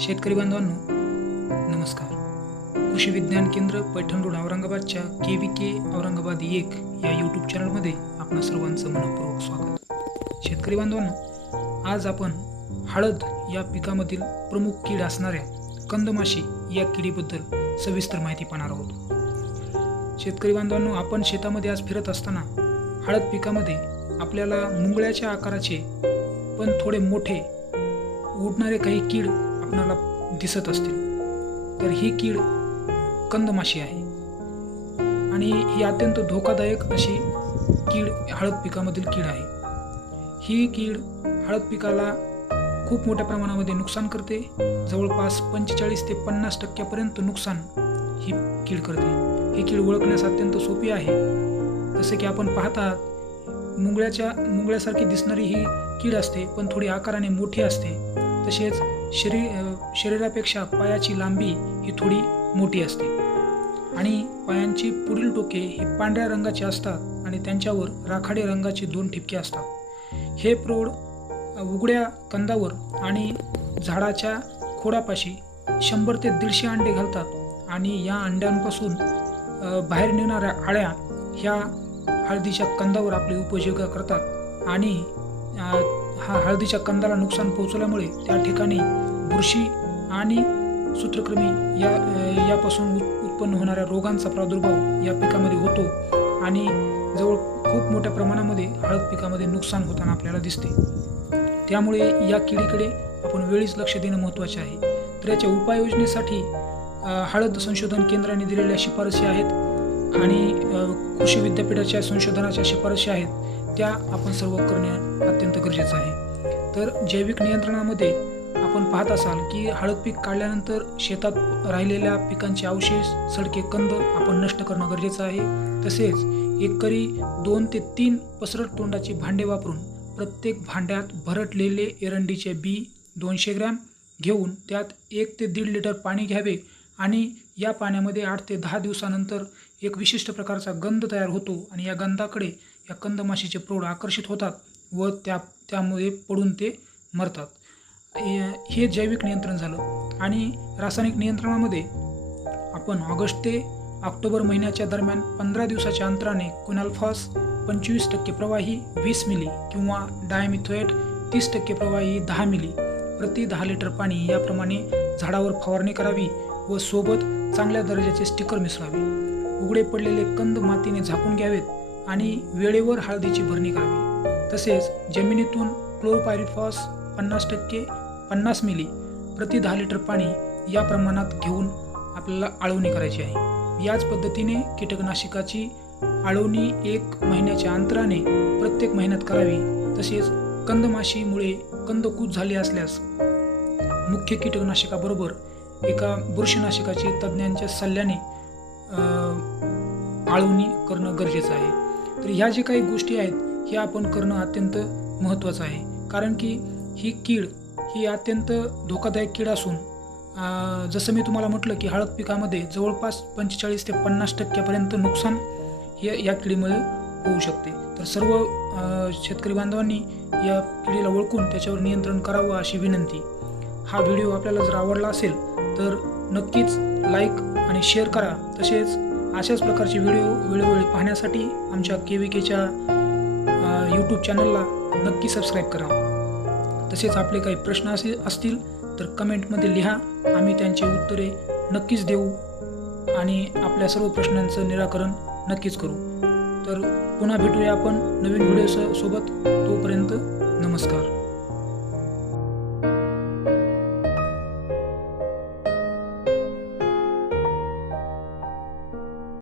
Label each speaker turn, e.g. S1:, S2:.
S1: शेतकरी बांधवांनो नमस्कार. कृषी विज्ञान केंद्र पैठण रोड औरंगाबादच्या के व्ही के औरंगाबाद एक या यूट्यूब चॅनलमध्ये आपणा सर्वांचं मनपूर्वक स्वागत. शेतकरी बांधवांनो आज आपण हळद या पिकामधील प्रमुख कीड असणाऱ्या कंदमाशी या किडीबद्दल सविस्तर माहिती पाहणार आहोत. शेतकरी बांधवांनो आपण शेतामध्ये आज फिरत असताना हळद पिकामध्ये आपल्याला मुंगळ्याच्या आकाराचे पण थोडे मोठे उडणारे काही कीड कुणाला दिसत असतील तर ही कीड कंदमाशी आहे. आणि ही अत्यंत धोकादायक अशी कीड हळद पिकामधील कीड आहे. ही कीड हळद पिकाला खूप मोठ्या प्रमाणामध्ये नुकसान करते. जवळपास पंचेचाळीस ते पन्नास टक्क्यापर्यंत नुकसान ही कीड करते. ही कीड ओळखण्यास अत्यंत सोपी आहे. जसे की आपण पाहत आहात मुंगळ्याच्या मुंगळ्यासारखी दिसणारी ही कीड असते पण थोडी आकाराने मोठी असते. तसेच शरी शरीरापेक्षा पायाची लांबी ही थोडी मोठी असते. आणि पायांची पुढील टोके ही पांढऱ्या रंगाची असतात आणि त्यांच्यावर राखाडी रंगाचे दोन ठिपके असतात. हे प्रौढ उघड्या कंदावर आणि झाडाच्या खोडापाशी शंभर ते दीडशे अंडे घालतात आणि या अंड्यांपासून बाहेर निघणाऱ्या आळ्या ह्या हळदीच्या कंदावर आपली उपजीविका करतात. आणि हा हळदीच्या कंदाला नुकसान पोहोचवल्यामुळे त्या ठिकाणी बुरशी आणि सूत्रकृमी या यापासून उत्पन्न होणाऱ्या रोगांचा प्रादुर्भाव या पिकामध्ये होतो आणि जवळ खूप मोठ्या प्रमाणामध्ये हळद पिकामध्ये नुकसान होताना आपल्याला दिसते. त्यामुळे या किडीकडे आपण वेळीच लक्ष देणं महत्त्वाचे आहे. तर याच्या उपाययोजनेसाठी हळद संशोधन केंद्राने दिलेल्या शिफारसी आहेत आणि कृषी विद्यापीठाच्या संशोधनाच्या शिफारशी आहेत. त्या आपण सर्व करणे अत्यंत गरजेचं आहे. तर जैविक नियंत्रणामध्ये आपण पाहत असाल की हळद पीक काढल्यानंतर शेतात राहिलेल्या पिकांचे अवशेष सडके कंद आपण नष्ट करणं गरजेचं आहे. तसेच एकरी दोन ते तीन पसरट तोंडाचे भांडे वापरून प्रत्येक भांड्यात भरटलेले एरंडीचे बी दोनशे ग्रॅम घेऊन त्यात एक ते दीड लिटर पाणी घ्यावे आणि या पाण्यामध्ये आठ ते दहा दिवसानंतर एक विशिष्ट प्रकारचा गंध तयार होतो आणि या गंधाकडे या कंदमाशीचे प्रौढ आकर्षित होतात व त्या त्यामुळे पडून ते मरतात. हे- जैविक नियंत्रण झालं आणि रासायनिक नियंत्रणामध्ये आपण ऑगस्ट ते ऑक्टोबर महिन्याच्या दरम्यान पंधरा दिवसाच्या अंतराने कुनाल्फॉस पंचवीस टक्के प्रवाही वीस मिली किंवा डायमिथोएट तीस टक्के प्रवाही दहा मिली प्रति दहा लिटर पाणी याप्रमाणे झाडावर फवारणी करावी व सोबत चांगल्या दर्जाचे स्टिकर मिसळावे. उघडे पडलेले कंद मातीने झाकून घ्यावेत. आणि वेळेवर हळदीची भरणी करावी. तसेच जमिनीतून क्लोरोपायरिफॉस पन्नास टक्के पन्नास मिली प्रति दहा लिटर पाणी या प्रमाणात घेऊन आपल्याला आळवणी करायची आहे. याच पद्धतीने कीटकनाशकाची आळवणी एक महिन्याच्या अंतराने प्रत्येक महिन्यात करावी. तसेच कंदमाशीमुळे कंदकूज झाली असल्यास मुख्य कीटकनाशकाबरोबर एका बुरशीनाशकाची तज्ज्ञांच्या सल्ल्याने आळवणी करणं गरजेचं आहे. तर ह्या जे काही गोष्टी आहेत हे आपण करणं अत्यंत महत्त्वाचं आहे. कारण की ही कीड ही अत्यंत धोकादायक कीड असून जसं मी तुम्हाला म्हटलं की हळद पिकामध्ये जवळपास पंचेचाळीस ते पन्नास टक्क्यापर्यंत नुकसान हे या किडीमुळे होऊ शकते. तर सर्व शेतकरी बांधवांनी या किडीला ओळखून त्याच्यावर नियंत्रण करावं अशी विनंती. हा व्हिडिओ आपल्याला जर आवडला असेल तर नक्कीच लाईक आणि शेअर करा. तसेच अशाच प्रकारचे व्हिडिओ वेळोवेळी पाहण्यासाठी आमच्या के व्ही केच्या यूट्यूब चॅनलला नक्की सबस्क्राईब करा. तसेच आपले काही प्रश्न असे असतील तर कमेंटमध्ये लिहा. आम्ही त्यांची उत्तरे नक्कीच देऊ आणि आपल्या सर्व प्रश्नांचं निराकरण नक्कीच करू. तर पुन्हा भेटूया आपण नवीन व्हिडिओ सोबत तोपर्यंत नमस्कार.